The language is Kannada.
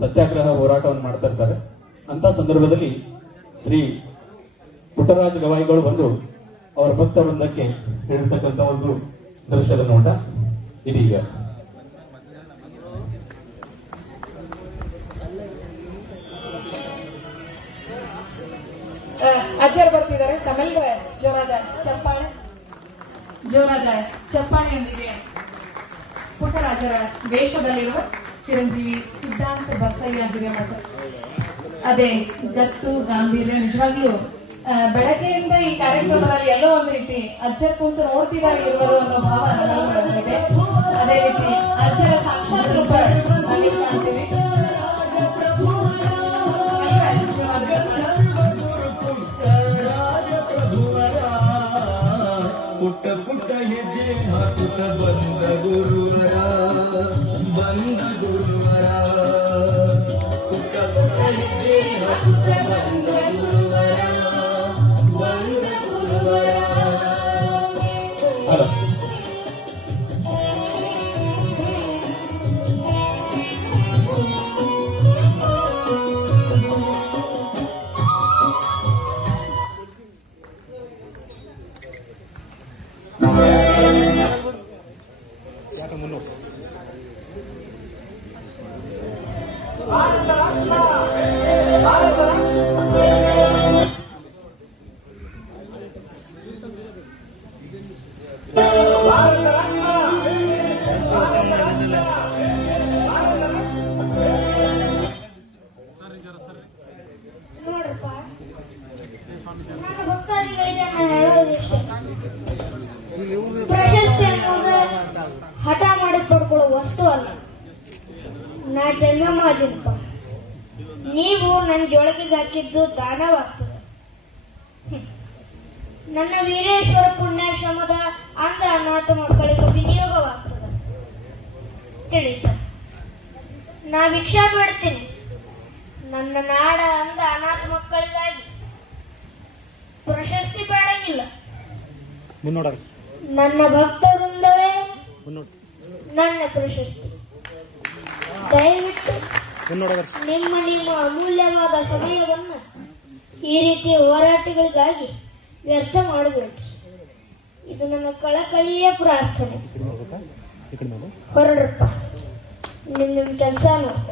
ಸತ್ಯಾಗ್ರಹ ಹೋರಾಟವನ್ನು ಮಾಡ್ತಾ ಇರ್ತಾರೆ. ಅಂತ ಸಂದರ್ಭದಲ್ಲಿ ಶ್ರೀ ಪುಟ್ಟರಾಜ ಗವಾಯಿಗಳು ಬಂದು ಅವರ ಭಕ್ತ ವೃಂದಕ್ಕೆ ಹೇಳಿರ್ತಕ್ಕಂಥ ಒಂದು ದೃಶ್ಯದ ನೋಟ ಇದೀಗ. ಅಜ್ಜರು ಬರ್ತಿದ್ದಾರೆ. ತಮಿಳಿಗೆ ಜೋರಾದ ಚಪ್ಪಾಳೆಯೊಂದಿಗೆ ಪುಟ್ಟರಾಜರ ವೇಷದಲ್ಲಿರುವ ಚಿರಂಜೀವಿ ಸಿದ್ಧಾಂತ ಬಸಯ್ಯ ಹಿರೇಮಠ. ಅದೇ ಗತ್ತು ಗಾಂಭೀರ್ಯ ನಿಜವಾಗ್ಲೂ ಬೆಳಗ್ಗೆಯಿಂದ ಈ ಕಾರ್ಯಕ್ರಮದಲ್ಲಿ ಎಲ್ಲೋ ಒಂದು ರೀತಿ ಅಜ್ಜರ್ ಕುಂತು ನೋಡ್ತಿದ್ದಾರೆ ಇರುವರು ಅನ್ನೋ ಭಾವ ನಮ್ಮಲ್ಲಿದೆ. ಅದೇ ರೀತಿ ಅಜ್ಜರ ಸಾಕ್ಷಾತ್ ರೂಪ ನಾವಿಲ್ಲಿ ಕಾಣ್ತೀವಿ. ಪುಟ್ಟ ಪುಟ್ಟ ಹೆಜ್ಜೆ ಹಾಕುತ್ತ ಬಂದ ಗುರುವರ ಪುಟ್ಟ ಪುಟ್ಟ ಹೆಜ್ಜೆ ಹಾಕುತ್ತ ಬಂದ ಗುರುವರ ನೋಡ್ರಪ್ಪ, ನನ್ನ ಭಕ್ತಾದಿಗಳಿಗೆ ನಾನು ಹೇಳೋದಿಷ್ಟೇ, ಪ್ರಶಸ್ತಿ ಅನ್ನೋದು ಹಠ ಮಾಡಿ ಪಡ್ಕೊಳ್ಳೋ ವಸ್ತು ಅಲ್ಲ. ನಾ ಜನ್ಮ ಮಾಡಿನಪ್ಪ, ನೀವು ನನ್ನ ಜೊಳಗಿಗೆ ಹಾಕಿದ್ದು ದಾನವಾಗ್ತದೆ. ನನ್ನ ವೀರೇಶ್ವರ ಪುಣ್ಯಾಶ್ರಮದ ಅಂಧ ಅನಾಥ ಮಕ್ಕಳಿಗೆ ವಿನಿಯೋಗವಾಗ್ತದೆ. ತಿಳಿತ, ನಾ ಭಿಕ್ಷಾ ಬೇಡ್ತೀನಿ ನನ್ನ ನಾಡ ಅಂಧ ಅನಾಥ ಮಕ್ಕಳಿಗಾಗಿ. ಪ್ರಶಸ್ತಿ ಬೇಡಂಗಿಲ್ಲ, ನನ್ನ ಭಕ್ತ ವೃಂದವೇ ನನ್ನ ಪ್ರಶಸ್ತಿ. ದಯವಿಟ್ಟು ನಿಮ್ಮ ಅಮೂಲ್ಯವಾದ ಸಮಯವನ್ನು ಈ ರೀತಿಯ ಹೋರಾಟಗಳಿಗಾಗಿ ವ್ಯರ್ಥ ಮಾಡಬೇಡಿ. ಇದು ನನ್ನ ಕಳಕಳಿಯ ಪ್ರಾರ್ಥನೆ. ಹೊರಡ್ರಪ್ಪ, ನಿಮ್ಮ ಕೆಲಸ ನೋಡಿ.